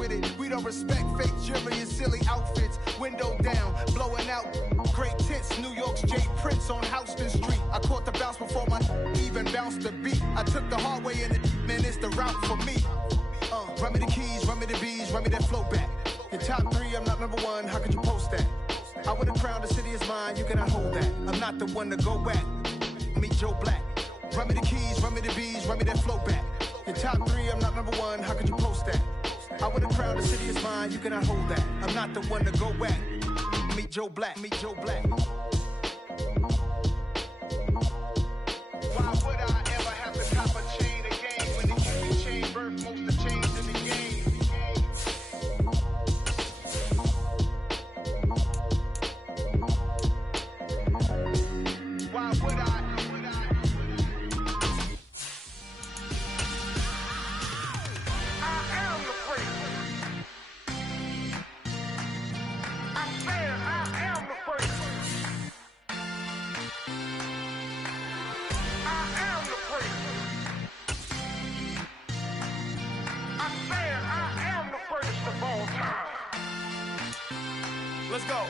with it. We don't respect fake jewelry and silly outfits. Window down, blowing out great tits. New York's J. Prince on Houston Street. I caught the bounce before my even bounced the beat. I took the hard way in it, man, it's the route for me. Run me the keys, run me the bees, run me that flow back. Your top three, I'm not number one, how could you post that? I would've crowned the city is mine, you cannot hold that. I'm not the one to go back. Meet Joe Black. Run me the keys, run me the bees, run me that flow back. Your top three, I'm not number one, how could you post that? I would've crowned the city is mine, you cannot hold that. I'm not the one to go back. Meet Joe Black, meet Joe Black. Why would I ever have to cop a chain again when the human chain birth most of chains in the game? Why would I? I am the freak. I said I am the freak. I am the freak. I said I am the greatest of all time. Let's go.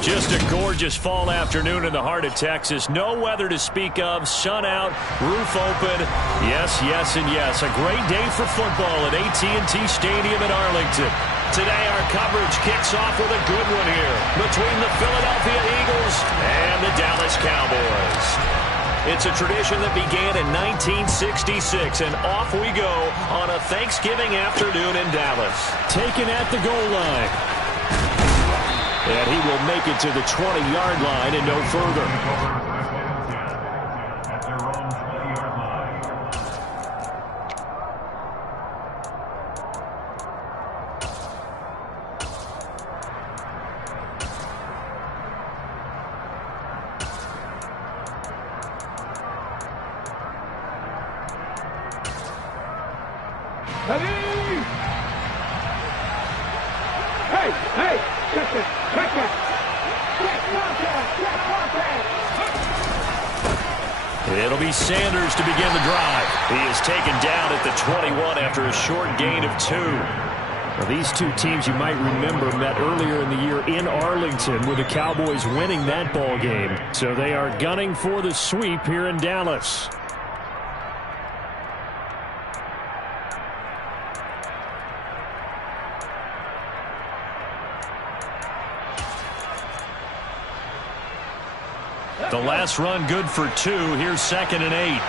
Just a gorgeous fall afternoon in the heart of Texas. No weather to speak of. Sun out, roof open. Yes, yes, and yes. A great day for football at AT&T Stadium in Arlington. Today our coverage kicks off with a good one here between the Philadelphia Eagles and the Dallas Cowboys. It's a tradition that began in 1966, and off we go on a Thanksgiving afternoon in Dallas. Taken at the goal line. And he will make it to the 20-yard line and no further. It'll be Sanders to begin the drive. He is taken down at the 21 after a short gain of 2. Well, these two teams, you might remember, met earlier in the year in Arlington with the Cowboys winning that ball game. So they are gunning for the sweep here in Dallas. The last run good for 2. Here's 2nd and 8.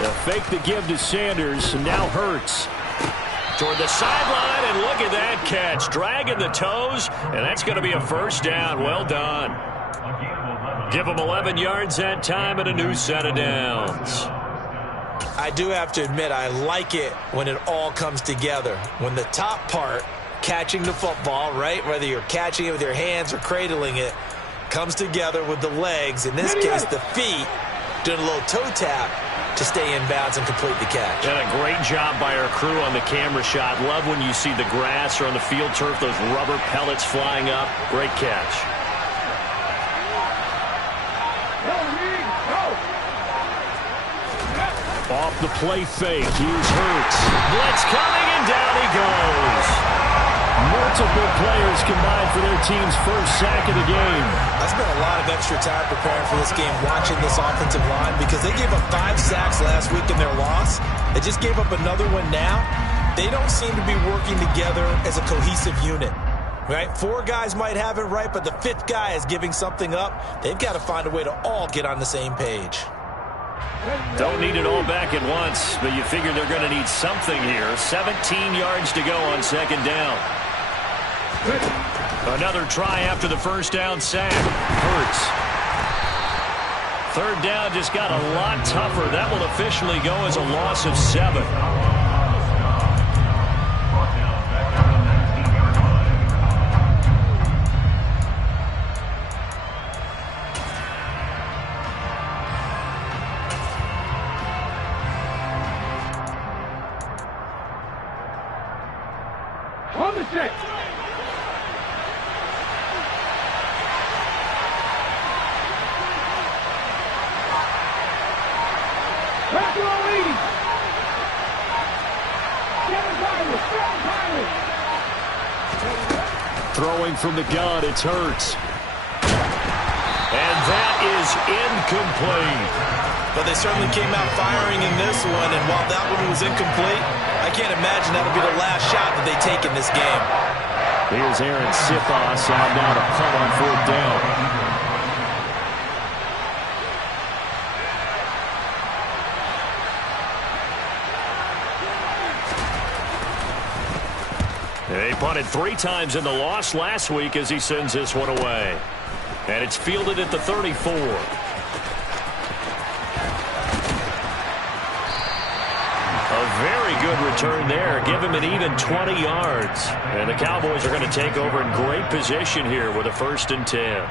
They'll fake the give to Sanders, and now Hurts. Toward the sideline, and look at that catch. Dragging the toes, and that's going to be a first down. Well done. Give them 11 yards that time and a new set of downs. I do have to admit, I like it when it all comes together. When the top part, catching the football, right, whether you're catching it with your hands or cradling it, comes together with the legs, in this case the feet, doing a little toe tap to stay in bounds and complete the catch. And a great job by our crew on the camera shot. Love when you see the grass or on the field turf, those rubber pellets flying up. Great catch. Off the play fake, here's Hurts. Blitz coming, and down he goes. Multiple players combined for their team's first sack of the game. I spent a lot of extra time preparing for this game, watching this offensive line, because they gave up 5 sacks last week in their loss. They just gave up another one now. They don't seem to be working together as a cohesive unit. Right? 4 guys might have it right, but the 5th guy is giving something up. They've got to find a way to all get on the same page. Don't need it all back at once, but you figure they're going to need something here. 17 yards to go on 2nd down. Another try after the first down sack. Hurts. 3rd down just got a lot tougher. That will officially go as a loss of 7. 46. Back to our lead. Throwing from the gun, it's Hurts. And that is incomplete. But they certainly came out firing in this one, and while that one was incomplete, I can't imagine that'll be the last shot that they take in this game. Here's Aaron Sipos out now to punt on 4th down. They punted 3 times in the loss last week as he sends this one away. And it's fielded at the 34. A very good return there. Give him an even 20 yards. And the Cowboys are going to take over in great position here with a 1st and 10.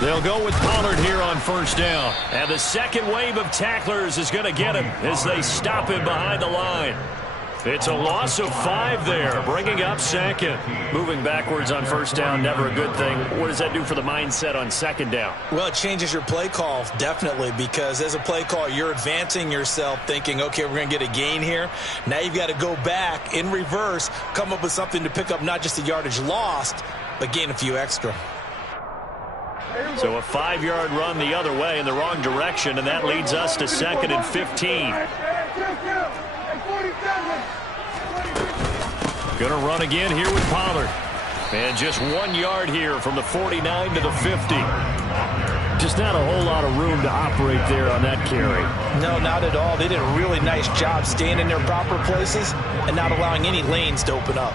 They'll go with Pollard here on 1st down. And the second wave of tacklers is going to get him as they stop him behind the line. It's a loss of 5 there, bringing up 2nd. Moving backwards on 1st down, never a good thing. What does that do for the mindset on 2nd down? Well, it changes your play call, definitely, because as a play call, you're advancing yourself thinking, okay, we're going to get a gain here. Now you've got to go back in reverse, come up with something to pick up not just the yardage lost, but gain a few extra. So a 5-yard run the other way in the wrong direction, and that leads us to 2nd and 15. Going to run again here with Pollard. And just 1 yard here from the 49 to the 50. Just not a whole lot of room to operate there on that carry. No, not at all. They did a really nice job staying in their proper places and not allowing any lanes to open up.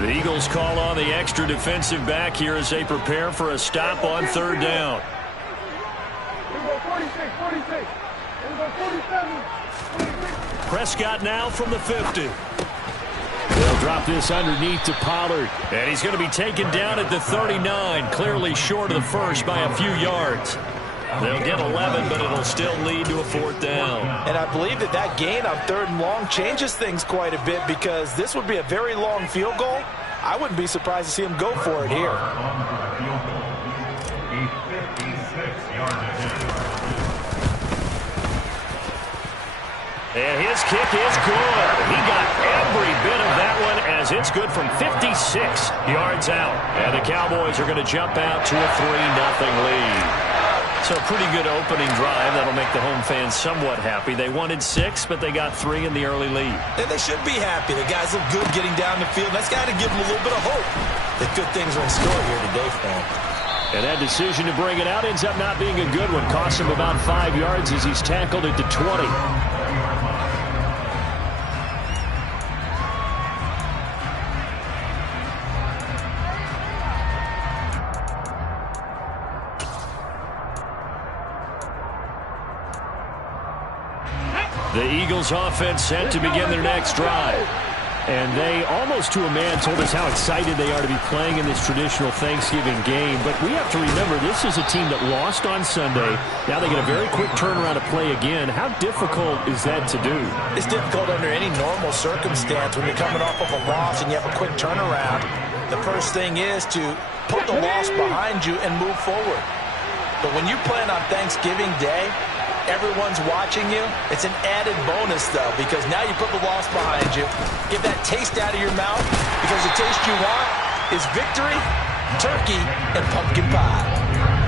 The Eagles call on the extra defensive back here as they prepare for a stop on 3rd down. Prescott now from the 50. They'll drop this underneath to Pollard. And he's going to be taken down at the 39, clearly short of the 1st by a few yards. They'll get 11, but it'll still lead to a 4th down. And I believe that gain on 3rd and long changes things quite a bit because this would be a very long field goal. I wouldn't be surprised to see him go for it here. And his kick is good. He got every bit of that one as it's good from 56 yards out. And the Cowboys are going to jump out to a 3-0 lead. So a pretty good opening drive. That'll make the home fans somewhat happy. They wanted 6, but they got 3 in the early lead. And they should be happy. The guys look good getting down the field. That's got to give them a little bit of hope that good things are in store here today for them. And that decision to bring it out ends up not being a good one. Costs him about 5 yards as he's tackled at the 20. The Eagles offense set to begin their next drive. And they, almost to a man, told us how excited they are to be playing in this traditional Thanksgiving game. But we have to remember, this is a team that lost on Sunday. Now they get a very quick turnaround to play again. How difficult is that to do? It's difficult under any normal circumstance when you're coming off of a loss and you have a quick turnaround. The first thing is to put the loss behind you and move forward. But when you're playing on Thanksgiving Day, everyone's watching you. It's an added bonus, though, because now you put the loss behind you. Get that taste out of your mouth, because the taste you want is victory, turkey, and pumpkin pie.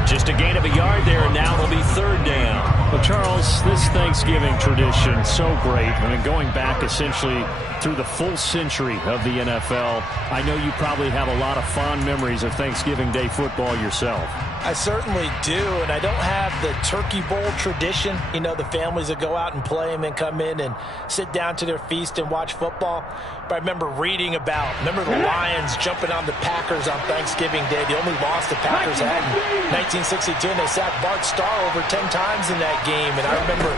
Just a gain of a yard there, and now it'll be 3rd down. Well, Charles, this Thanksgiving tradition, so great. I mean, going back essentially through the full century of the NFL, I know you probably have a lot of fond memories of Thanksgiving Day football yourself. I certainly do, and I don't have the Turkey Bowl tradition. You know, the families that go out and play them and come in and sit down to their feast and watch football. But I remember reading remember the Lions jumping on the Packers on Thanksgiving Day. The only loss the Packers had in 1962, and they sacked Bart Starr over 10 times in that game. And I remember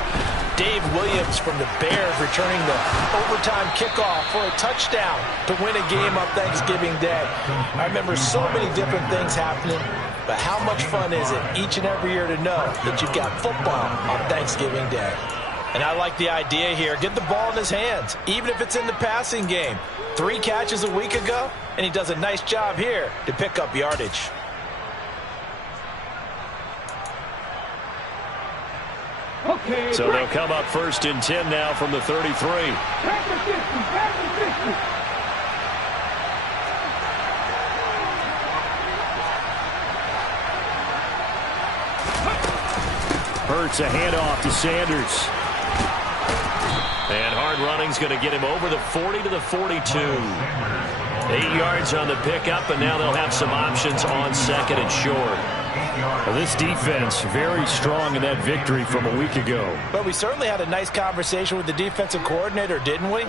Dave Williams from the Bears returning the overtime kickoff for a touchdown to win a game on Thanksgiving Day. I remember so many different things happening, but how much fun is it each and every year to know that you've got football on Thanksgiving Day? And I like the idea here. Get the ball in his hands, even if it's in the passing game. 3 catches a week ago, and he does a nice job here to pick up yardage. Okay, so they'll come up 1st and 10 now from the 33. Pass the 50. Hurts a handoff to Sanders. And hard running's going to get him over the 40 to the 42. 8 yards on the pickup, and now they'll have some options on 2nd and short. Well, this defense very strong in that victory from a week ago. But we certainly had a nice conversation with the defensive coordinator, didn't we?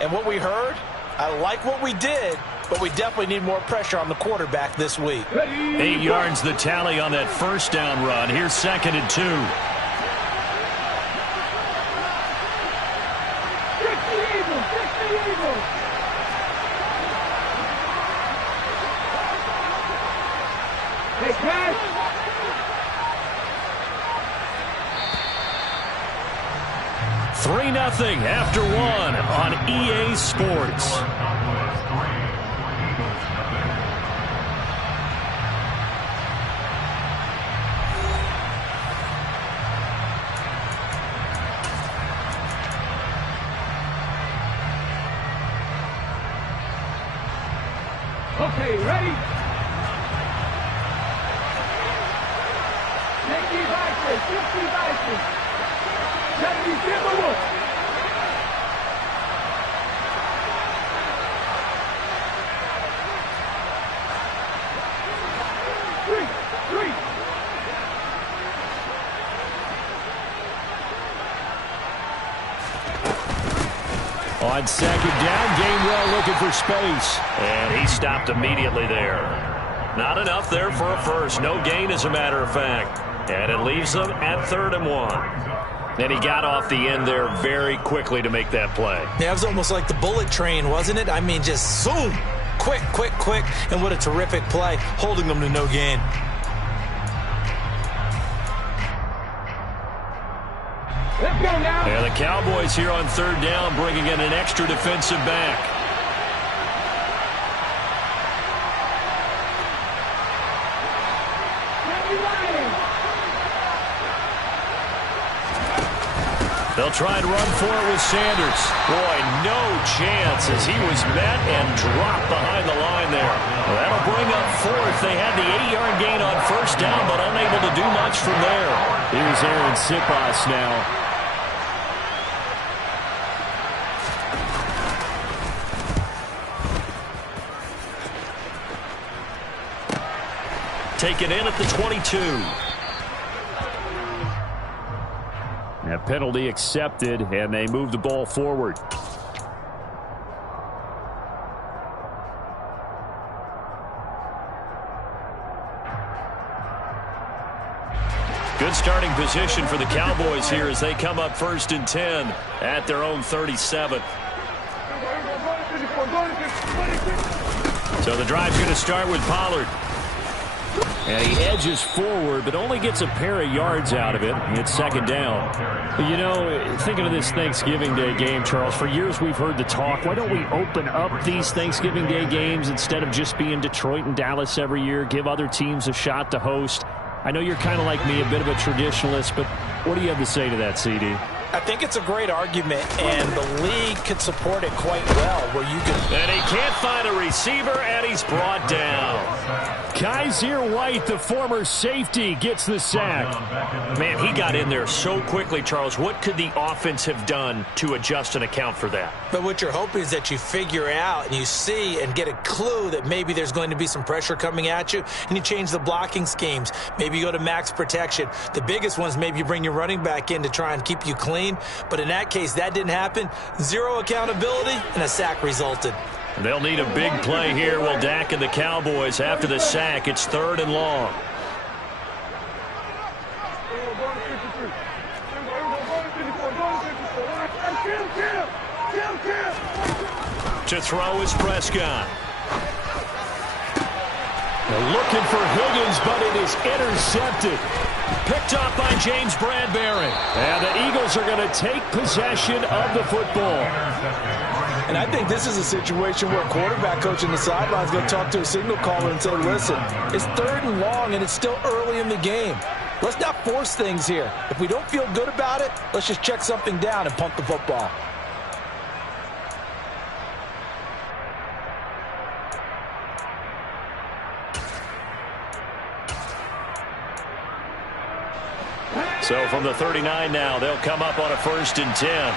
And what we heard, I like what we did, but we definitely need more pressure on the quarterback this week. 8 yards the tally on that 1st down run. Here's 2nd and 2. Hey, pass. 3-0 after 1 on EA Sports. Okay, ready? 50 Vikings. 70 Timberwolves. Three. On 2nd down, Gainwell looking for space. And he stopped immediately there. Not enough there for a first. No gain, as a matter of fact. And it leaves them at 3rd and 1. And he got off the end there very quickly to make that play. Yeah, it was almost like the bullet train, wasn't it? I mean, just zoom. Quick. And what a terrific play, holding them to no gain. Let's go now. And the Cowboys here on 3rd down, bringing in an extra defensive back. They'll try and run for it with Sanders. Boy, no chance as he was met and dropped behind the line there. Well, that'll bring up 4th. They had the 8-yard gain on 1st down, but unable to do much from there. Here's Aaron Sipas now. Taken in at the 22. That penalty accepted, and they move the ball forward. Good starting position for the Cowboys here as they come up 1st and 10 at their own 37. So the drive's going to start with Pollard. And he edges forward, but only gets a pair of yards out of it. It's 2nd down. You know, thinking of this Thanksgiving Day game, Charles, for years we've heard the talk, why don't we open up these Thanksgiving Day games instead of just being Detroit and Dallas every year, give other teams a shot to host? I know you're kind of like me, a bit of a traditionalist, but what do you have to say to that, CD? I think it's a great argument, and the league could support it quite well, where you can... And he can't find a receiver, and he's brought down. Kaiser White, the former safety, gets the sack. Man, he got in there so quickly, Charles. What could the offense have done to adjust and account for that? But what you're hoping is that you figure out and you see and get a clue that maybe there's going to be some pressure coming at you, and you change the blocking schemes. Maybe you go to max protection. The biggest ones, maybe you bring your running back in to try and keep you clean. But in that case, that didn't happen. Zero accountability, and a sack resulted. They'll need a big play here. Will Dak and the Cowboys after the sack. It's 3rd and long. To throw is Prescott. They're looking for Higgins, but it is intercepted. Picked up by James Bradbury. And the Eagles are going to take possession of the football. And I think this is a situation where a quarterback coach in the sideline is going to talk to a signal caller and say, listen, it's 3rd and long and it's still early in the game. Let's not force things here. If we don't feel good about it, let's just check something down and punt the football. So from the 39 now, they'll come up on a 1st and 10.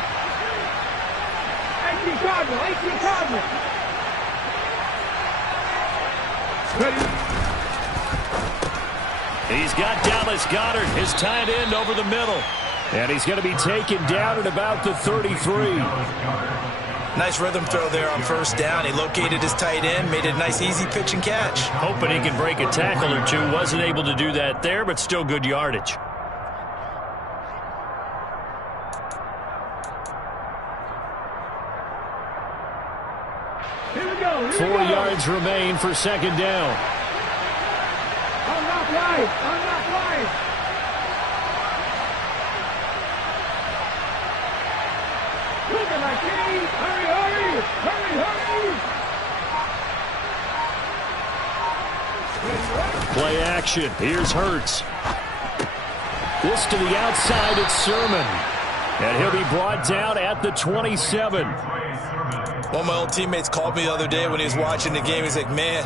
He's got Dallas Goedert, his tight end, over the middle. And he's going to be taken down at about the 33. Nice rhythm throw there on 1st down. He located his tight end, made it a nice easy pitch and catch. Hoping he can break a tackle or two. Wasn't able to do that there, but still good yardage. Here we go. 4 yards remain for 2nd down. I'm not right. Look at my team. Hurry. Play action. Here's Hurts. This to the outside. It's Sermon. And he'll be brought down at the 27. One of my old teammates called me the other day when he was watching the game. He's like, man,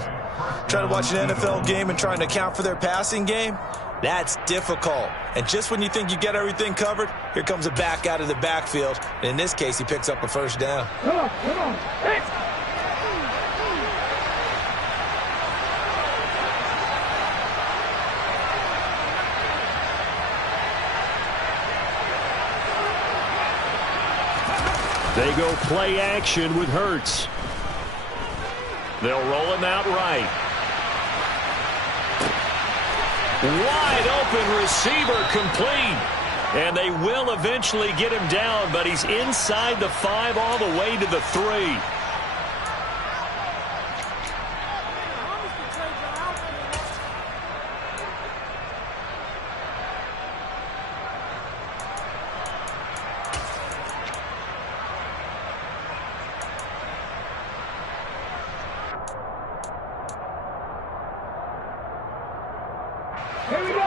trying to watch an NFL game and trying to account for their passing game, that's difficult. And just when you think you get everything covered, here comes a back out of the backfield. And in this case, he picks up a 1st down. Come on. Hey. They go play action with Hurts. They'll roll him out right. Wide open receiver, complete. And they will eventually get him down, but he's inside the 5 all the way to the 3.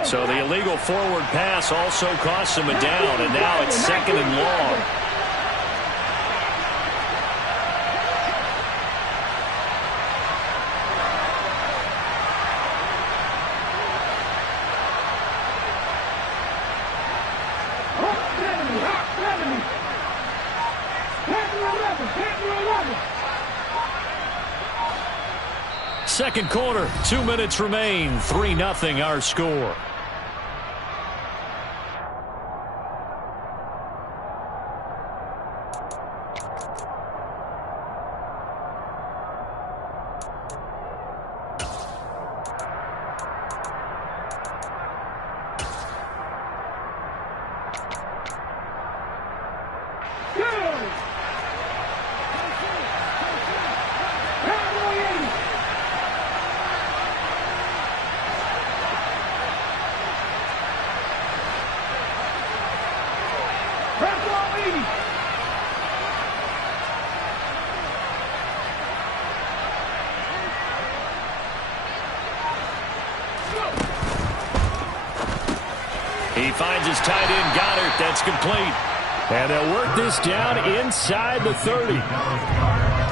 So the illegal forward pass also costs him a down, and now it's 2nd and long. Second quarter, 2 minutes remain. 3-0 our score. He finds his tight end, Goddard. That's complete. And they'll work this down inside the 30.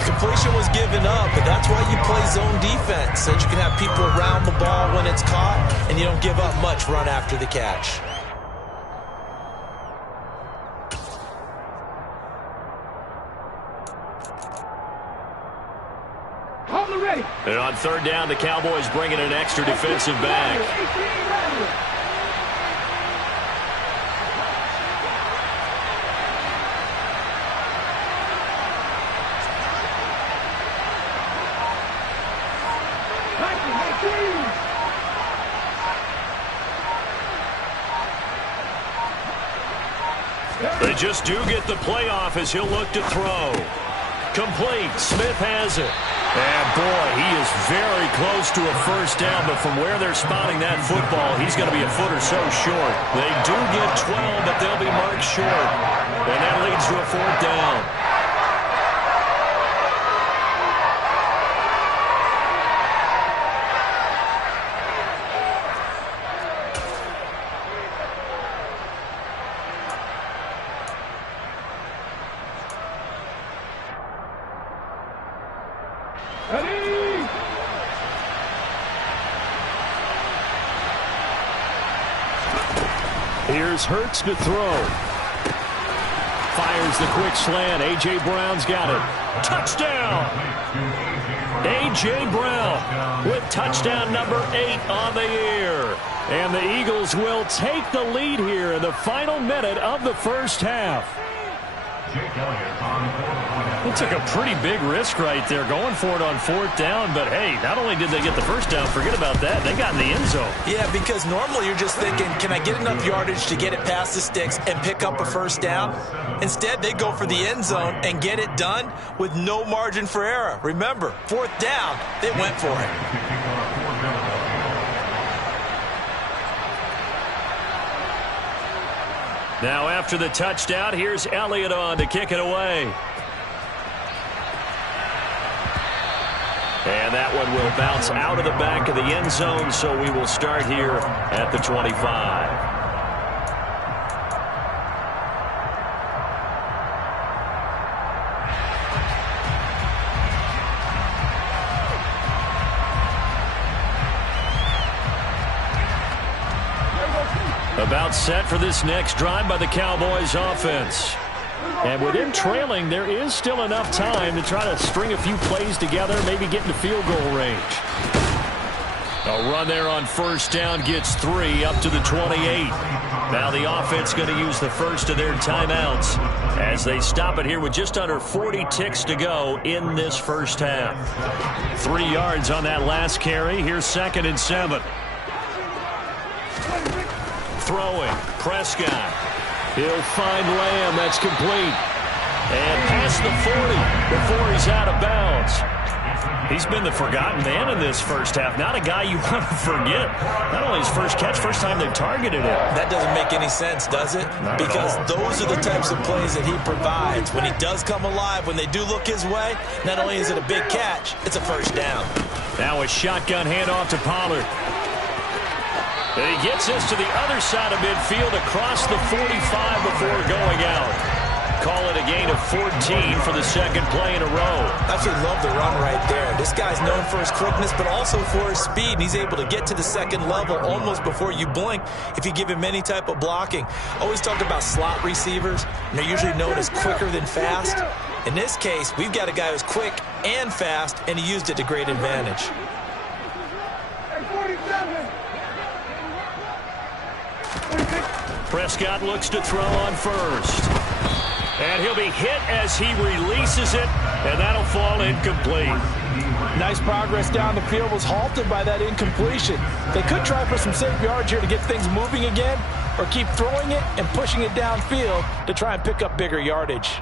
Completion was given up, but that's why you play zone defense, so that you can have people around the ball when it's caught, and you don't give up much run after the catch. And on third down, the Cowboys bring in an extra defensive back. They just do get the playoff as he'll look to throw. Complete. Smith has it. And, boy, he is very close to a first down, but from where they're spotting that football, he's going to be a foot or so short. They do get 12, but they'll be marked short. And that leads to a fourth down. Here's Hurts to throw. Fires the quick slant. A.J. Brown's got it. Touchdown! A.J. Brown with touchdown number 8 on the year. And the Eagles will take the lead here in the final minute of the first half. It took a pretty big risk right there going for it on fourth down, but hey, not only did they get the first down, forget about that, they got in the end zone. Yeah, because normally you're just thinking, can I get enough yardage to get it past the sticks and pick up a first down? Instead, they go for the end zone and get it done with no margin for error. Remember, fourth down, they went for it. Now after the touchdown, here's Elliott on to kick it away. And that one will bounce out of the back of the end zone, so we will start here at the 25. About set for this next drive by the Cowboys offense. And with him trailing, there is still enough time to try to string a few plays together, maybe get into field goal range. A run there on first down gets 3 up to the 28. Now the offense going to use the first of their timeouts as they stop it here with just under 40 ticks to go in this first half. 3 yards on that last carry. Here's 2nd and 7. Throwing, Prescott. He'll find Lamb. That's complete. And past the 40 before he's out of bounds. He's been the forgotten man in this first half. Not a guy you want to forget. Not only his first catch, first time they've targeted him. That doesn't make any sense, does it? Because those are the types of plays that he provides. When he does come alive, when they do look his way, not only is it a big catch, it's a first down. Now a shotgun handoff to Pollard. And he gets this to the other side of midfield across the 45 before going out. Call it a gain of 14 for the second play in a row. I absolutely love the run right there. This guy's known for his quickness, but also for his speed. And he's able to get to the second level almost before you blink if you give him any type of blocking. Always talk about slot receivers, and they're usually known as quicker than fast. In this case, we've got a guy who's quick and fast, and he used it to great advantage. Prescott looks to throw on first. And he'll be hit as he releases it, and that'll fall incomplete. Nice progress down the field, was halted by that incompletion. They could try for some safe yards here to get things moving again, or keep throwing it and pushing it downfield to try and pick up bigger yardage.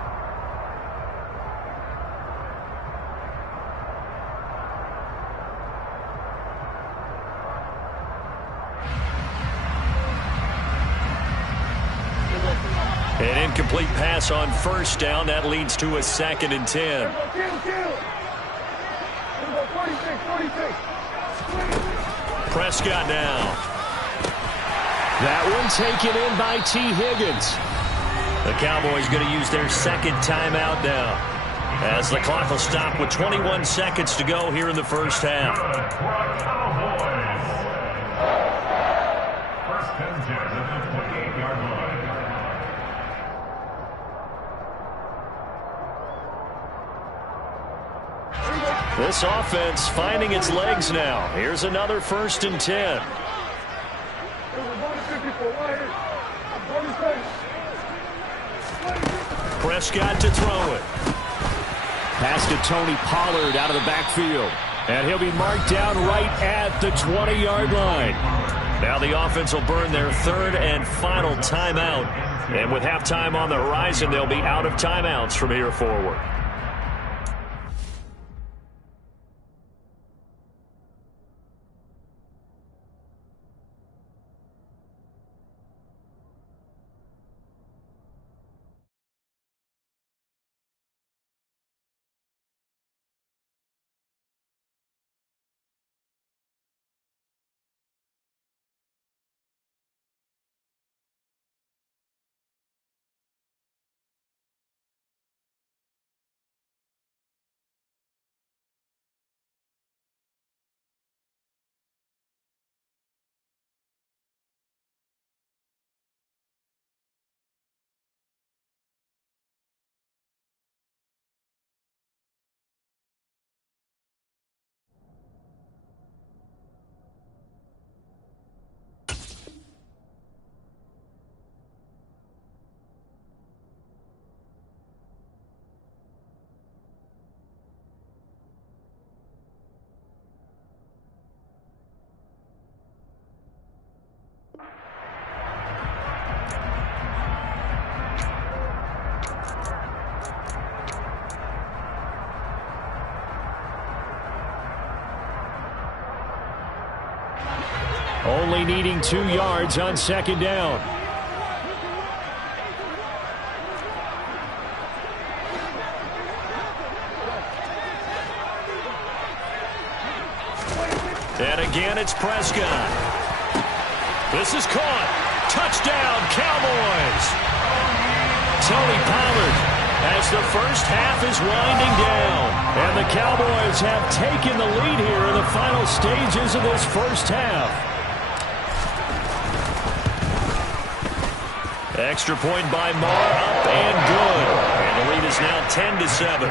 An incomplete pass on first down. That leads to a 2nd and 10. Prescott now. That one taken in by T. Higgins. The Cowboys going to use their second timeout now as the clock will stop with 21 seconds to go here in the first half. First and 10 at the 28-yard line. This offense finding its legs now. Here's another 1st and 10. Prescott to throw it. Pass to Tony Pollard out of the backfield. And he'll be marked down right at the 20-yard line. Now the offense will burn their 3rd and final timeout. And with halftime on the horizon, they'll be out of timeouts from here forward. Only needing 2 yards on 2nd down. And again, it's Prescott. This is caught. Touchdown, Cowboys. Tony Pollard as the first half is winding down. And the Cowboys have taken the lead here in the final stages of this first half. Extra point by Moore, up and good. And the lead is now 10-7.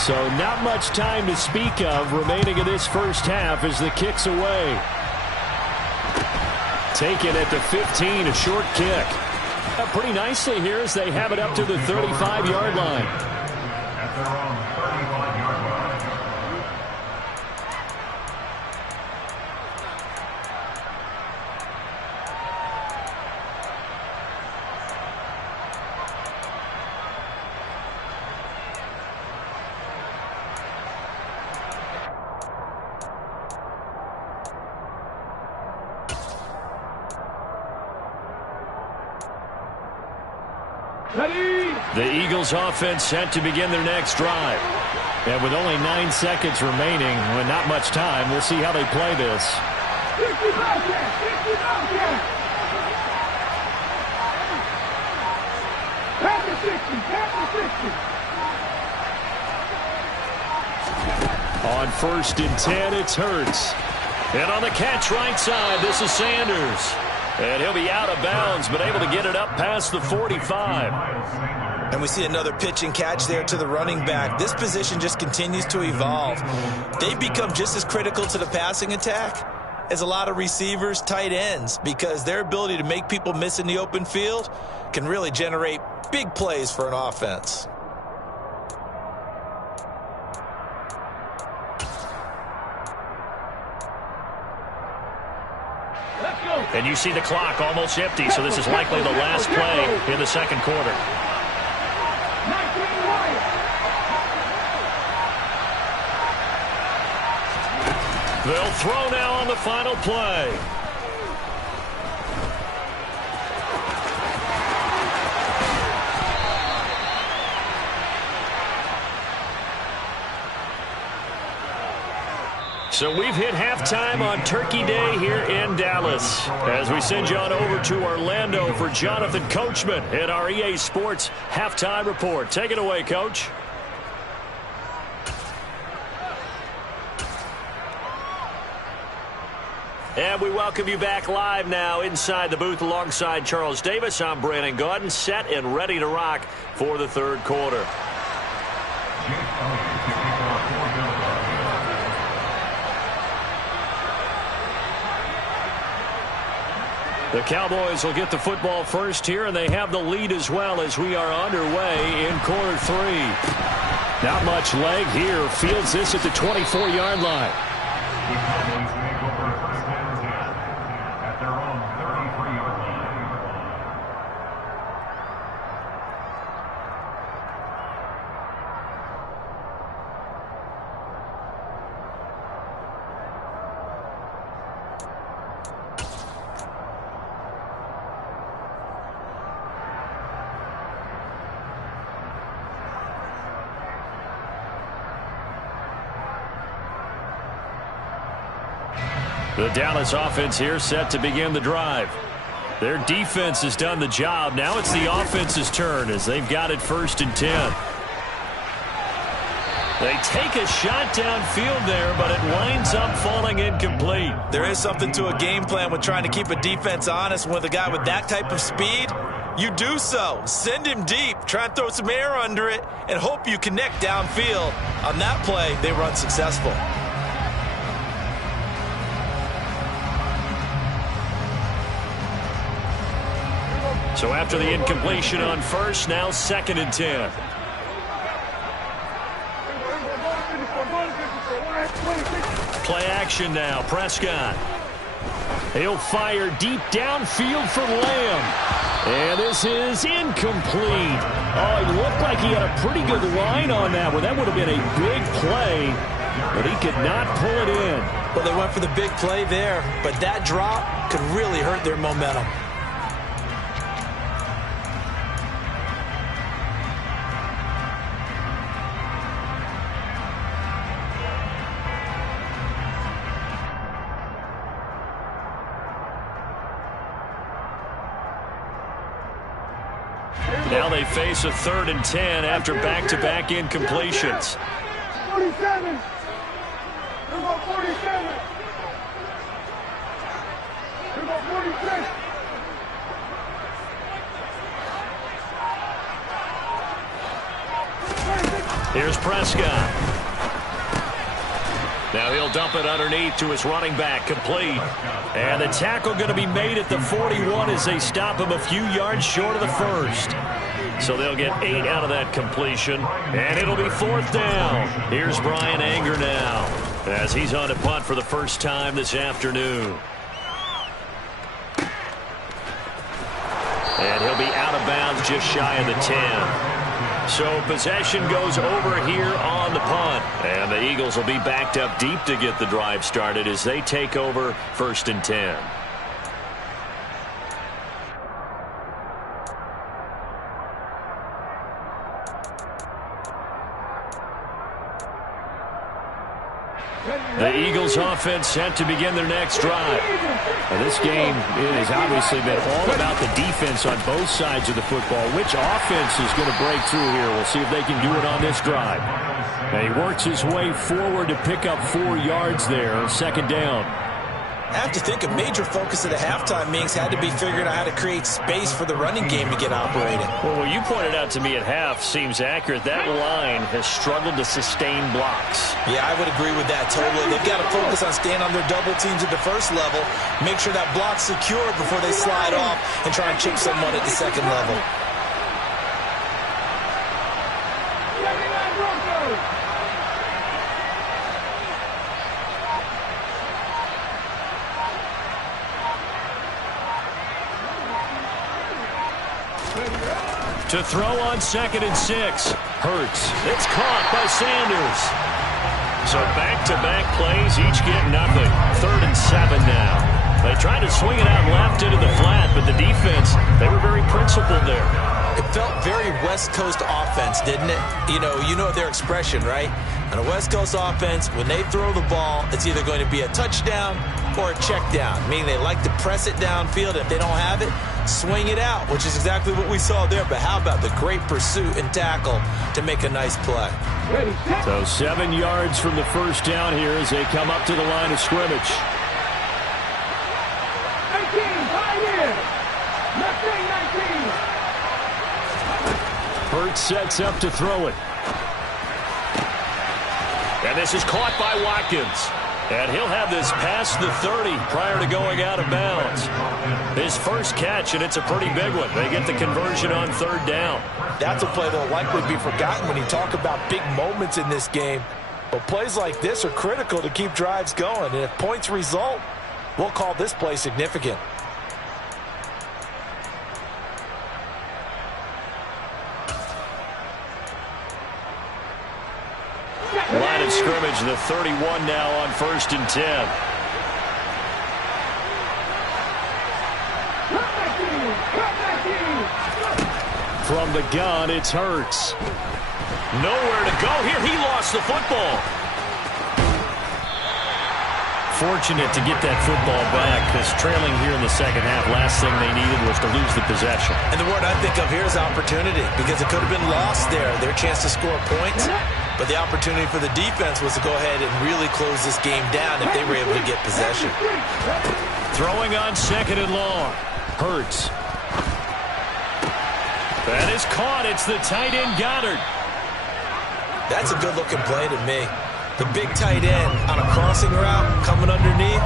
So not much time to speak of remaining in this first half as the kick's away. Taken at the 15, a short kick. Pretty nicely here as they have it up to the 35-yard line. At their own 35-yard line. The Eagles offense set to begin their next drive. And with only 9 seconds remaining, with not much time, we'll see how they play this. On 1st and 10, it's Hurts. And on the catch right side, this is Sanders. And he'll be out of bounds, but able to get it up past the 45. And we see another pitch and catch there to the running back. This position just continues to evolve. They've become just as critical to the passing attack as a lot of receivers, tight ends, because their ability to make people miss in the open field can really generate big plays for an offense. And you see the clock almost empty, so this is likely the last play in the second quarter. They'll throw now on the final play. So we've hit halftime on Turkey Day here in Dallas. As we send you on over to Orlando for Jonathan Coachman at our EA Sports Halftime Report. Take it away, Coach. And we welcome you back live now inside the booth alongside Charles Davis. I'm Brandon Gaudin, set and ready to rock for the third quarter. The Cowboys will get the football first here, and they have the lead as well as we are underway in quarter three. Not much leg here. Fields this at the 24-yard line. The Cowboys take over first and 10 at their own 33-yard line. The Dallas offense here set to begin the drive. Their defense has done the job. Now it's the offense's turn as they've got it first and 10. They take a shot downfield there, but it winds up falling incomplete. There is something to a game plan with trying to keep a defense honest. With a guy with that type of speed, you do so. Send him deep, try and throw some air under it, and hope you connect downfield. On that play, they run successful. So after the incompletion on first, now second and 10. Play action now. Prescott. He'll fire deep downfield for Lamb. And this is incomplete. Oh, it looked like he had a pretty good line on that one. That would have been a big play, but he could not pull it in. Well, they went for the big play there, but that drop could really hurt their momentum. Now they face a third and 10 after back-to-back incompletions. 47. Here go 47. Here go 46. Here's Prescott. Now he'll dump it underneath to his running back, complete. And the tackle going to be made at the 41 as they stop him a few yards short of the first. So they'll get 8 out of that completion, and it'll be fourth down. Here's Brian Anger now as he's on to punt for the first time this afternoon. And he'll be out of bounds just shy of the 10. So possession goes over here on the punt. And the Eagles will be backed up deep to get the drive started as they take over first and 10. The Eagles offense set to begin their next drive. Now this game has obviously been all about the defense on both sides of the football. Which offense is going to break through here? We'll see if they can do it on this drive. Now he works his way forward to pick up 4 yards there, second down. I have to think a major focus of the halftime meetings had to be figuring out how to create space for the running game to get operating. Well, what you pointed out to me at half seems accurate. That line has struggled to sustain blocks. Yeah, I would agree with that totally. They've got to focus on staying on their double teams at the first level, make sure that block's secured before they slide off and try and chip someone at the second level. To throw on second and 6. Hurts. It's caught by Sanders. So back-to-back plays, each get nothing. 3rd and 7 now. They tried to swing it out left into the flat, but the defense, they were very principled there. If felt very West Coast offense, didn't it? You know their expression, right? On a West Coast offense, when they throw the ball, it's either going to be a touchdown or a check down, meaning they like to press it downfield. If they don't have it, swing it out, which is exactly what we saw there. But how about the great pursuit and tackle to make a nice play? So 7 yards from the first down here as they come up to the line of scrimmage. 19, right here. Left wing, 19. Hurts sets up to throw it. And this is caught by Watkins. And he'll have this past the 30 prior to going out of bounds. His first catch, and it's a pretty big one. They get the conversion on third down. That's a play that will likely be forgotten when you talk about big moments in this game. But plays like this are critical to keep drives going. And if points result, we'll call this play significant. Line of scrimmage, the 31 now on 1st and 10. From the gun, it's Hurts. Nowhere to go here. He lost the football. Fortunate to get that football back because trailing here in the second half, last thing they needed was to lose the possession. And the word I think of here is opportunity, because it could have been lost there, their chance to score points. But the opportunity for the defense was to go ahead and really close this game down if they were able to get possession. Throwing on 2nd and long. Hurts. That is caught. It's the tight end Goddard. That's a good-looking play to me. The big tight end on a crossing route coming underneath.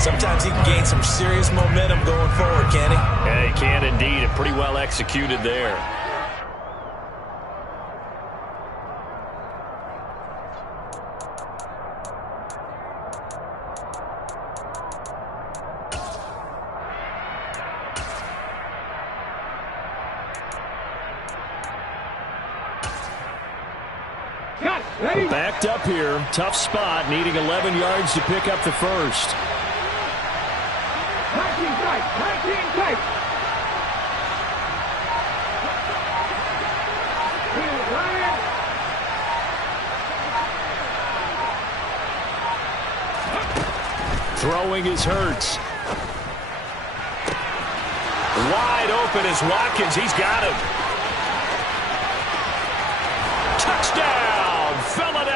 Sometimes he can gain some serious momentum going forward, can he? Yeah, he can indeed. And pretty well executed there. Backed up here. Tough spot. Needing 11 yards to pick up the first. 19 tight. 19 tight. Throwing is Hurts. Wide open is Watkins. He's got him. Touchdown, Philadelphia.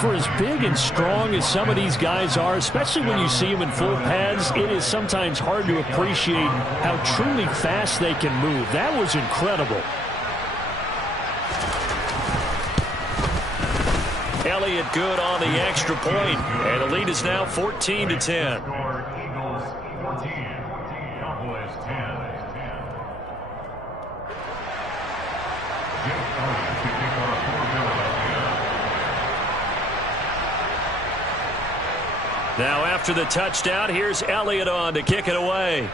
For as big and strong as some of these guys are, especially when you see them in full pads, it is sometimes hard to appreciate how truly fast they can move. That was incredible. Elliott good on the extra point, and the lead is now 14-10. Eagles 14, Cowboys 10. Now after the touchdown, here's Elliott on to kick it away.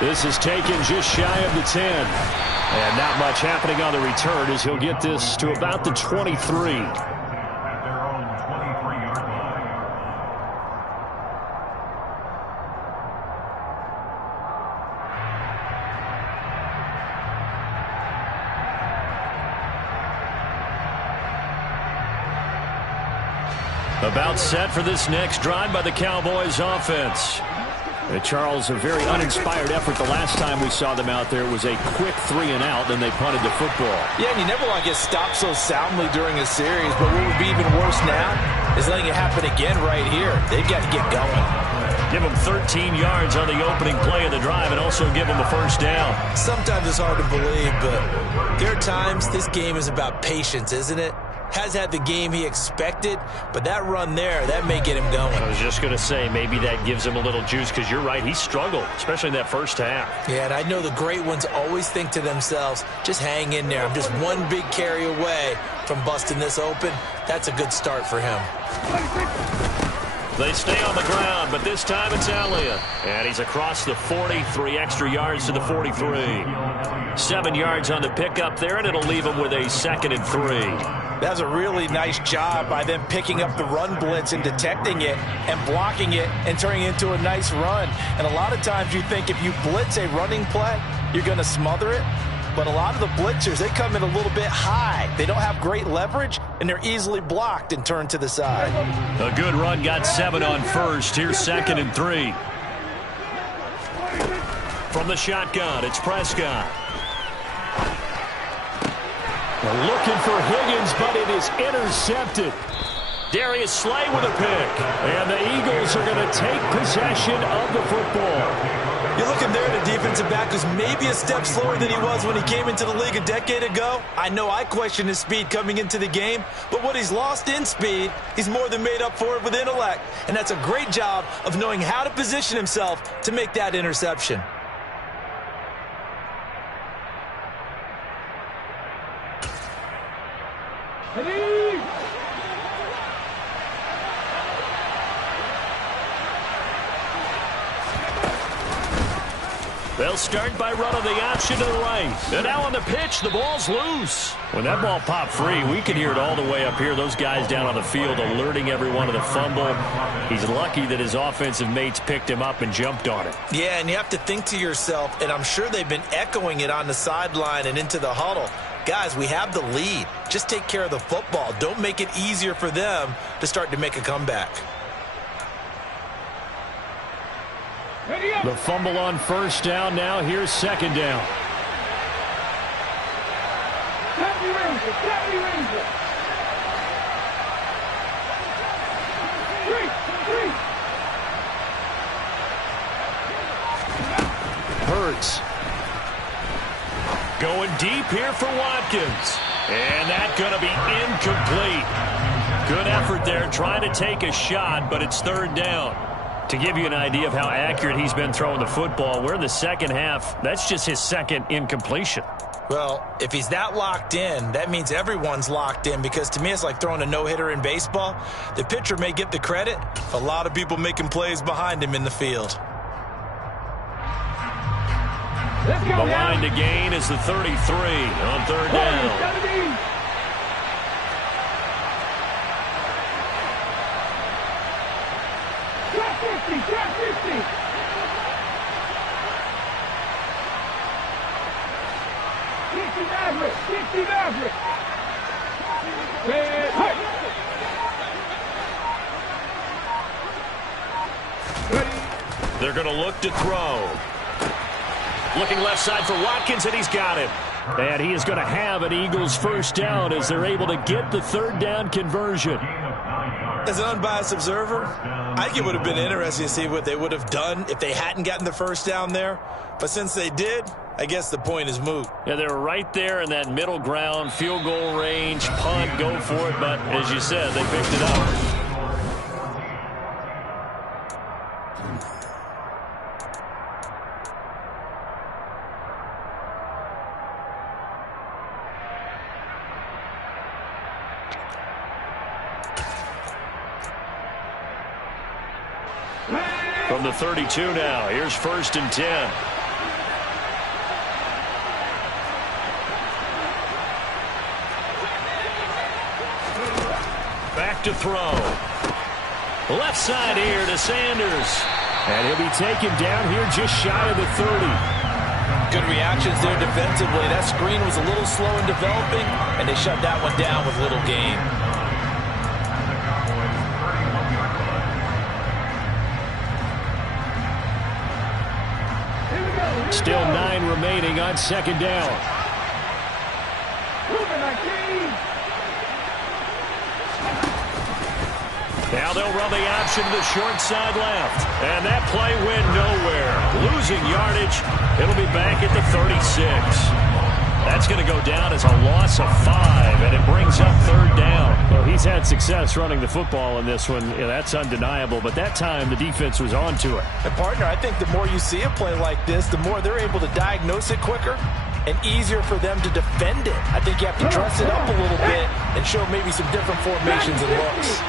This is taken just shy of the 10. And not much happening on the return as he'll get this to about the 23. At their own 23-yard line. About set for this next drive by the Cowboys offense. Charles, a very uninspired effort the last time we saw them out there. It was a quick 3-and-out, then they punted the football. Yeah, and you never want to get stopped so soundly during a series, but what would be even worse now is letting it happen again right here. They've got to get going. Give them 13 yards on the opening play of the drive and also give them a first down. Sometimes it's hard to believe, but there are times this game is about patience, isn't it? Has had the game he expected, but that run there, that may get him going. I was just going to say, maybe that gives him a little juice, because you're right, he struggled, especially in that first half. Yeah, and I know the great ones always think to themselves, just hang in there. I'm just one big carry away from busting this open. That's a good start for him. They stay on the ground, but this time it's Elliott. And he's across the 40, 3 extra yards to the 43. 7 yards on the pickup there, and it'll leave him with a 2nd and 3. That's a really nice job by them picking up the run blitz and detecting it and blocking it and turning it into a nice run. And a lot of times you think if you blitz a running play, you're going to smother it. But a lot of the blitzers, they come in a little bit high. They don't have great leverage, and they're easily blocked and turned to the side. A good run got 7 on first. Here's 2nd and 3. From the shotgun, it's Prescott. They're looking for Higgins, but it is intercepted. Darius Slay with a pick. And the Eagles are going to take possession of the football. You're looking there at a defensive back who's maybe a step slower than he was when he came into the league a decade ago. I know I questioned his speed coming into the game, but what he's lost in speed, he's more than made up for it with intellect. And that's a great job of knowing how to position himself to make that interception. They'll start by running the option to the right. And now on the pitch, the ball's loose. When that ball popped free, we could hear it all the way up here. Those guys down on the field alerting everyone of the fumble. He's lucky that his offensive mates picked him up and jumped on it. Yeah, and you have to think to yourself, and I'm sure they've been echoing it on the sideline and into the huddle. Guys, we have the lead. Just take care of the football. Don't make it easier for them to start to make a comeback. The fumble on first down. Now here's 2nd down. Hurts. Going deep here for Watkins. And that's going to be incomplete. Good effort there trying to take a shot, but it's 3rd down. To give you an idea of how accurate he's been throwing the football, we're in the second half. That's just his 2nd incompletion. Well, if he's that locked in, that means everyone's locked in, because to me it's like throwing a no-hitter in baseball. The pitcher may get the credit, a lot of people making plays behind him in the field. The line to gain is the 33 on 3rd down. They're going to look to throw. Looking left side for Watkins, and he's got him. And he is going to have an Eagles 1st down as they're able to get the 3rd down conversion. As an unbiased observer, I think it would have been interesting to see what they would have done if they hadn't gotten the 1st down there. But since they did, I guess the point is moot. Yeah, they were right there in that middle ground, field goal range, punt, go for it. But as you said, they picked it up. From the 32 now, here's 1st and 10. Back to throw. Left side here to Sanders. And he'll be taken down here just shy of the 30. Good reactions there defensively. That screen was a little slow in developing, and they shut that one down with little gain. Still 9 remaining on 2nd down. Now they'll run the option to the short side left. And that play went nowhere. Losing yardage. It'll be back at the 36. That's going to go down as a loss of 5, and it brings up 3rd down. Well, he's had success running the football in this one. Yeah, that's undeniable, but that time the defense was on to it. And, partner, I think the more you see a play like this, the more they're able to diagnose it quicker and easier for them to defend it. I think you have to dress it up a little bit and show maybe some different formations and looks.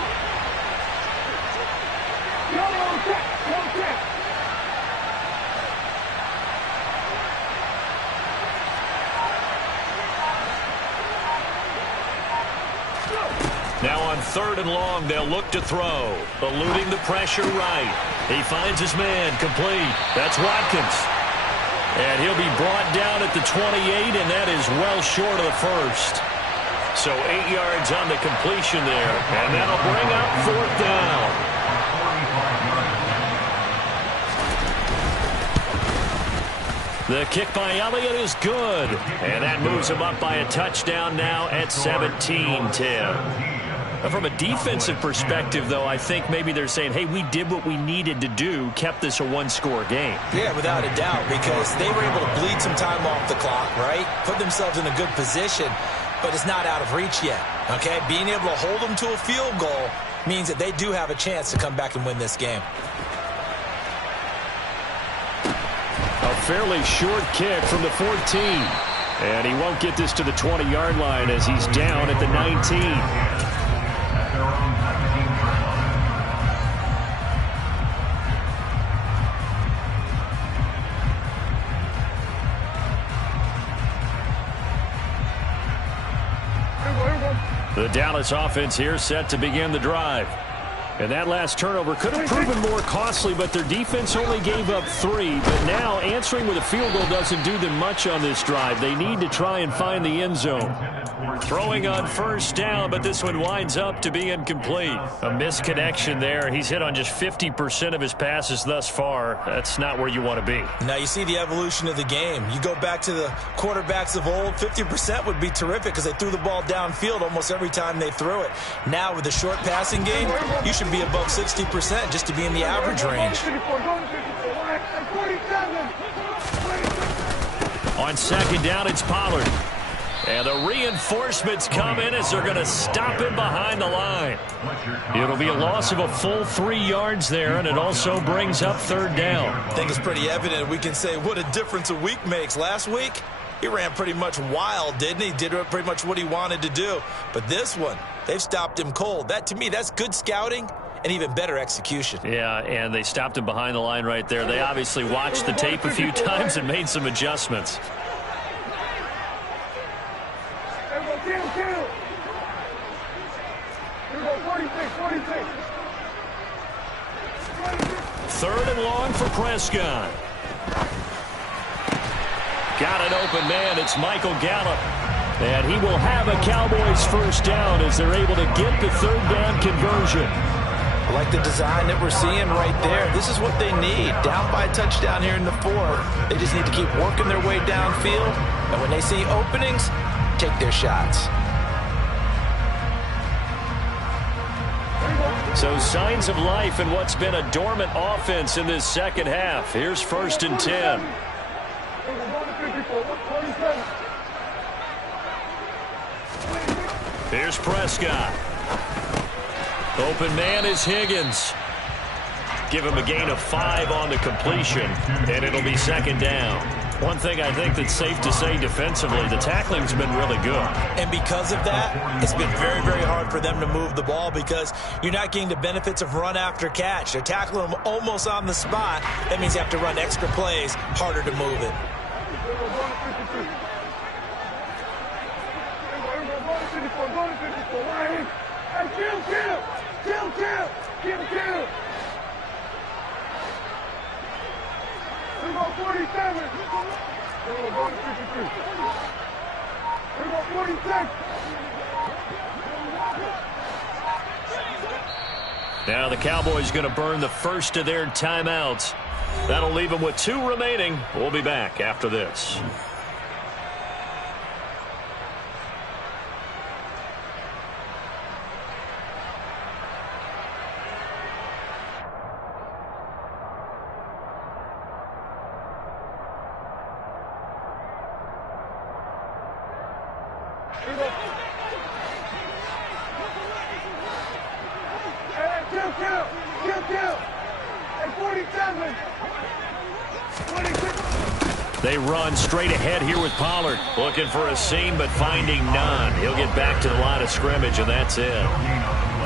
3rd and long. They'll look to throw. Eluding the pressure right. He finds his man complete. That's Watkins. And he'll be brought down at the 28, and that is well short of the first. So 8 yards on the completion there, and that'll bring up 4th down. The kick by Elliott is good, and that moves him up by a touchdown now at 17-10. From a defensive perspective, though, I think maybe they're saying, hey, we did what we needed to do, kept this a one-score game. Yeah, without a doubt, because they were able to bleed some time off the clock, right? Put themselves in a good position, but it's not out of reach yet, okay? Being able to hold them to a field goal means that they do have a chance to come back and win this game. A fairly short kick from the 14. And he won't get this to the 20-yard line as he's down at the 19. The Dallas offense here set to begin the drive. And that last turnover could have proven more costly, but their defense only gave up 3. But now answering with a field goal doesn't do them much on this drive. They need to try and find the end zone. Throwing on 1st down, but this one winds up to be incomplete. A misconnection there. He's hit on just 50% of his passes thus far. That's not where you want to be. Now you see the evolution of the game. You go back to the quarterbacks of old, 50% would be terrific because they threw the ball downfield almost every time they threw it. Now with the short passing game, you should be above 60% just to be in the average range. On 2nd down, it's Pollard. And the reinforcements come in as they're going to stop him behind the line. It'll be a loss of a full 3 yards there, and it also brings up 3rd down. I think it's pretty evident. We can say what a difference a week makes. Last week, he ran pretty much wild, didn't he? Did pretty much what he wanted to do. But this one, they've stopped him cold. That, to me, that's good scouting and even better execution. Yeah, and they stopped him behind the line right there. They obviously watched the tape a few times and made some adjustments. Third and long for Prescott. Got an open man. It's Michael Gallup. And he will have a Cowboys 1st down as they're able to get the 3rd down conversion. I like the design that we're seeing right there. This is what they need. Down by a touchdown here in the 4th. They just need to keep working their way downfield. And when they see openings, take their shots. So signs of life in what's been a dormant offense in this 2nd half. Here's 1st and 10. Here's Prescott. Open man is Higgins. Give him a gain of 5 on the completion, and it'll be 2nd down. One thing I think that's safe to say defensively, the tackling's been really good. And because of that, it's been very, very hard for them to move the ball because you're not getting the benefits of run after catch. They're tackling them almost on the spot. That means you have to run extra plays, harder to move it. Kill. 47. 46. Now the Cowboys going to burn the first of their timeouts. That'll leave them with 2 remaining. We'll be back after this. They run straight ahead here with Pollard. Looking for a seam, but finding none. He'll get back to the line of scrimmage, and that's it.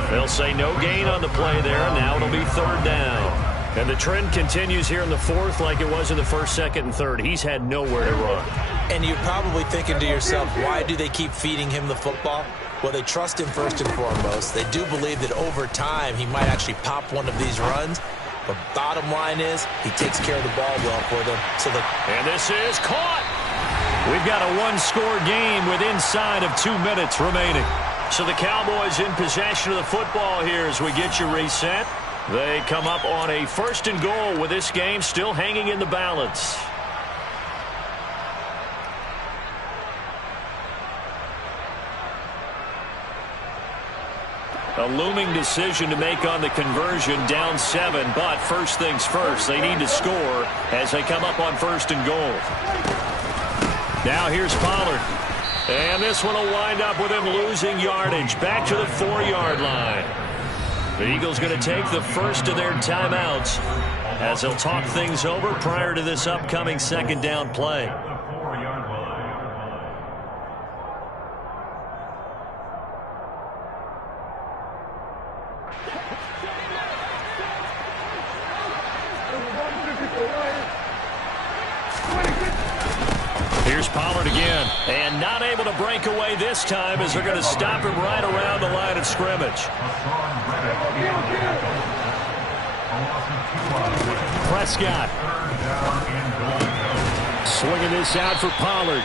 They'll say no gain on the play there. Now it'll be 3rd down. And the trend continues here in the 4th like it was in the 1st, 2nd, and 3rd. He's had nowhere to run. And you're probably thinking to yourself, why do they keep feeding him the football? Well, they trust him first and foremost. They do believe that over time he might actually pop one of these runs. But bottom line is he takes care of the ball well for them. And this is caught. We've got a one-score game with inside of 2 minutes remaining. So the Cowboys in possession of the football here as we get you reset. They come up on a 1st and goal with this game still hanging in the balance. A looming decision to make on the conversion, down 7, but first things first, they need to score as they come up on 1st and goal. Now here's Pollard. And this one will wind up with him losing yardage back to the 4-yard line. The Eagles going to take the first of their timeouts as they'll talk things over prior to this upcoming 2nd down play. Here's Pollard again, and not able to break away this time as they're going to stop him right around the line of scrimmage. Prescott swinging this out for Pollard.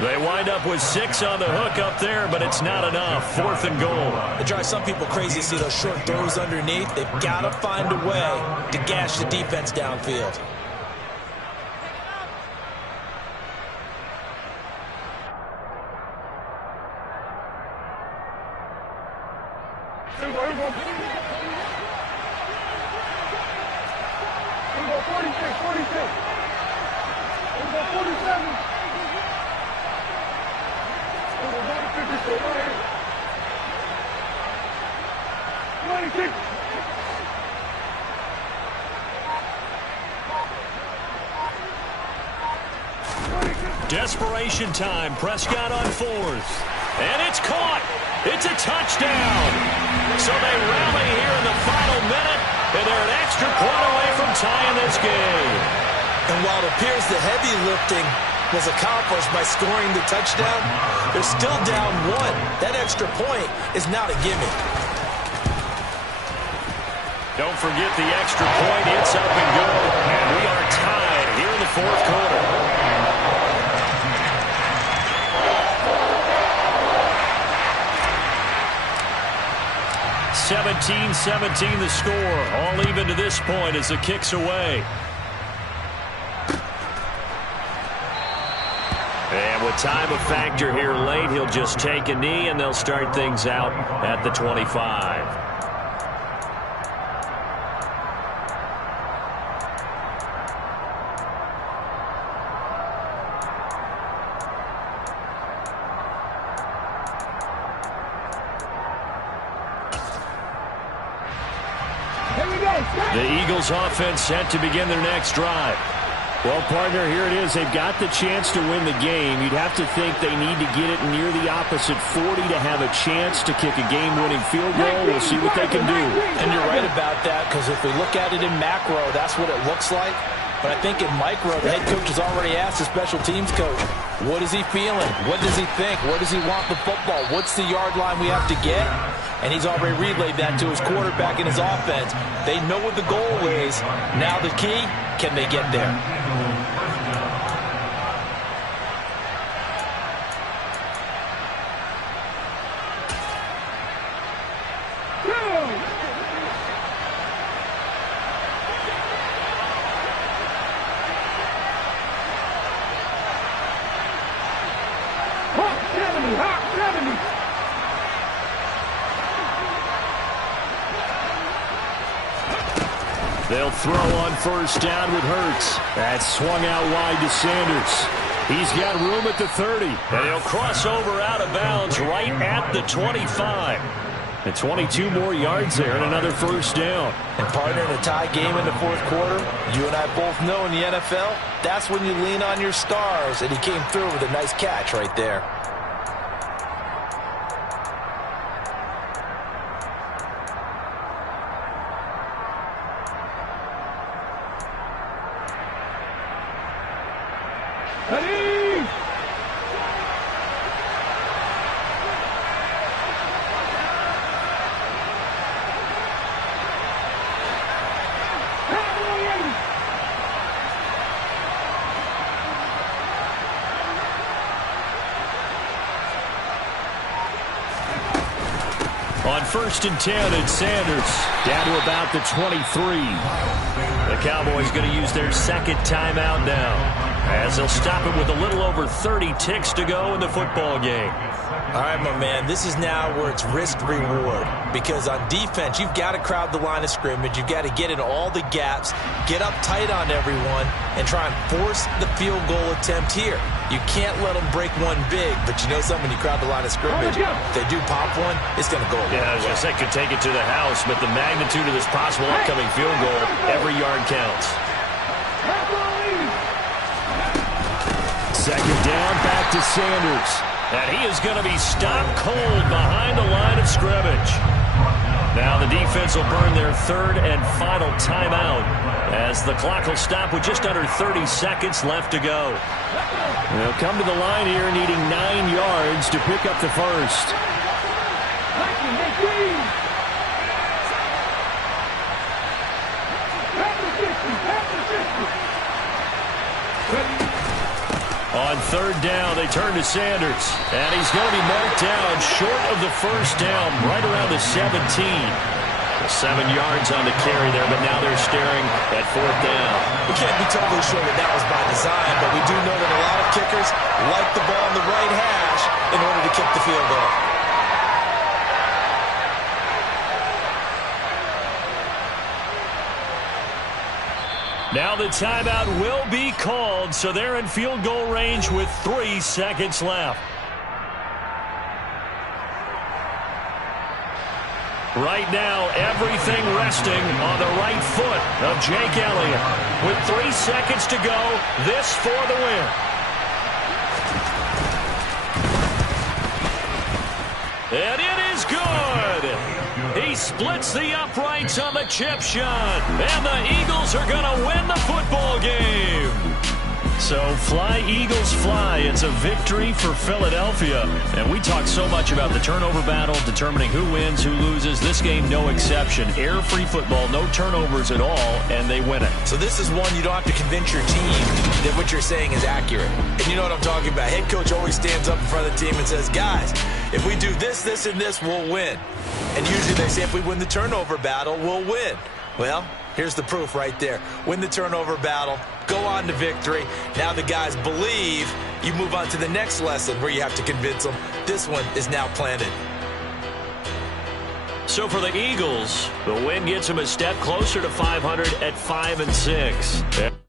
They wind up with 6 on the hook up there, but it's not enough. 4th and goal. It drives some people crazy to see those short throws underneath. They've got to find a way to gash the defense downfield. Desperation time. Prescott on 4th. And it's caught. It's a touchdown. So they rally here in the final minute, and they're an extra point away from tying this game. And while it appears the heavy lifting was accomplished by scoring the touchdown, they're still down 1. That extra point is not a gimme. Don't forget the extra point. It's up and good. And we are tied here in the 4th quarter. 17-17 the score. All even to this point as the kick's away. And with time a factor here late, he'll just take a knee and they'll start things out at the 25. The Eagles offense set to begin their next drive. Well, partner, here it is. They've got the chance to win the game. You'd have to think they need to get it near the opposite 40 to have a chance to kick a game-winning field goal. We'll see what they can do. And you're right about that, because if we look at it in macro, that's what it looks like. But I think in micro, the head coach has already asked the special teams coach, what is he feeling? What does he think? Where does he want the football? What's the yard line we have to get? And he's already relayed that to his quarterback and his offense. They know what the goal is. Now the key, can they get there? They'll throw on first down with Hurts. That's swung out wide to Sanders. He's got room at the 30. And he'll cross over out of bounds right at the 25. And 22 more yards there and another first down. And partner, in a tie game in the 4th quarter, you and I both know in the NFL, that's when you lean on your stars. And he came through with a nice catch right there. 1st and 10 at Sanders. Down to about the 23. The Cowboys going to use their second timeout now, as they'll stop it with a little over 30 ticks to go in the football game. All right, my man, this is now where it's risk-reward, because on defense, you've got to crowd the line of scrimmage. You've got to get in all the gaps, get up tight on everyone, and try and force the field goal attempt here. You can't let them break one big, but you know something, when you crowd the line of scrimmage, if they do pop one, it's going to go away. Yeah, I was going to say, could take it to the house, but the magnitude of this possible upcoming field goal, every yard counts. Second down, back to Sanders. And he is going to be stopped cold behind the line of scrimmage. Now the defense will burn their third and final timeout, as the clock will stop with just under 30 seconds left to go. They'll come to the line here needing 9 yards to pick up the first. On third down, they turn to Sanders, and he's going to be marked down short of the first down, right around the 17. 7 yards on the carry there, but now they're staring at fourth down. We can't be totally sure that was by design, but we do know that a lot of kickers like the ball in the right hash in order to kick the field goal. Now the timeout will be called, so they're in field goal range with 3 seconds left. Right now, everything resting on the right foot of Jake Elliott. With 3 seconds to go, this for the win. And it is good. He splits the uprights on the chip shot. And the Eagles are going to win the football game. So fly, Eagles, fly. It's a victory for Philadelphia. And we talk so much about the turnover battle, determining who wins, who loses. This game, no exception. Air-free football, no turnovers at all, and they win it. So this is one you don't have to convince your team that what you're saying is accurate. And you know what I'm talking about. Head coach always stands up in front of the team and says, guys, if we do this, this, and this, we'll win. And usually they say if we win the turnover battle, we'll win. Well, here's the proof right there. Win the turnover battle, go on to victory. Now the guys believe. You move on to the next lesson where you have to convince them. This one is now planted. So for the Eagles, the win gets them a step closer to 500 at 5-6.